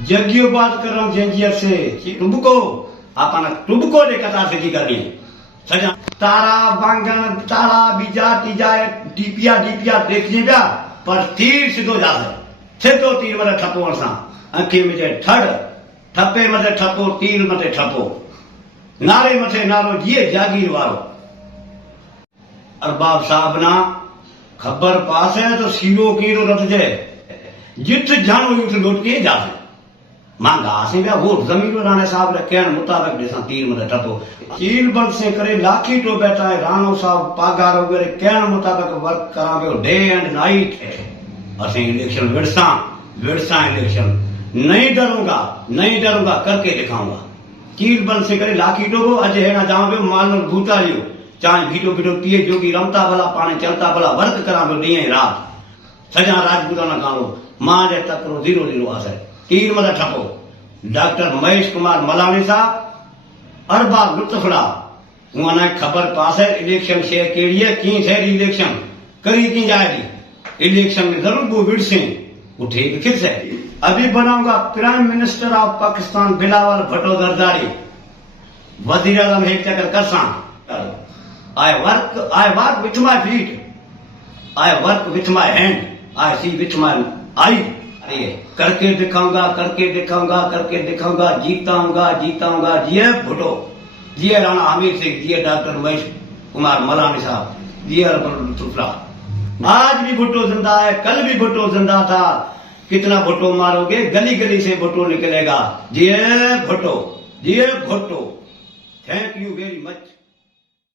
जगियो बात कर रहा हूँ जंजियर से टुबको आपना टुबको दे कतार से की करनी सजा तारा बांगन तारा बीजा तीजा डीपिया डीपिया देखने ब्या पर तीर सिधो जासे सिधो तीर मते ठपो असा अंखे में जे ठड़ ठपे मते ठपो तीर मते ठपो नारे मथे नारो जिए जागीर वारो अरबाब साहब ना खबर पास है तो सीरो कीरो रथ जे जित जानो उठ लौट के जासे मांगा से बया वो जमीन राणे साहब रे कहण मुताबिक जैसा तीर मते ठपो चील बंद से करे लाखी तो बैठा है राणो साहब पागार वगैरह कहण मुताबिक वर्क करा बयो डे एंड नाइट है असे इलेक्शन विरसा विरसा इलेक्शन नहीं डरूंगा करके दिखाऊंगा चील बंद से करे लाखी तो अज है ना जाओ बयो माल न भूता लियो चाहे भीटो भीटो पिए जोगी रमता भला पाने चलता भला वर्क करा बयो डी रात सजा राजपूता ना गालो मां जे तकरो 0-0 आसे तीर मते ठपो डॉक्टर महेश कुमार मलानी साहब अरबाब लुत्फड़ा उन्हें खबर पास है इलेक्शन शे केड़ी है की थे इलेक्शन करी की जाएगी इलेक्शन में जरूर वो विड़से उठे फिर से अभी बनाऊंगा prime minister of Pakistan Bilawal Bhutto Zardari वजीर आजम एक चक्कर करसा I work with my feet I work with my hand I see with my eye करके दिखाऊंगा जीताऊंगा जिए भुट्टो जिए राणा हमीर सिंह जिए डॉक्टर महेश कुमार मलानी साहब जिए लुत्फड़ा आज भी भुट्टो जिंदा है कल भी भुट्टो जिंदा था कितना भुट्टो मारोगे गली गली से भुट्टो निकलेगा जिए Bhutto thank you very much.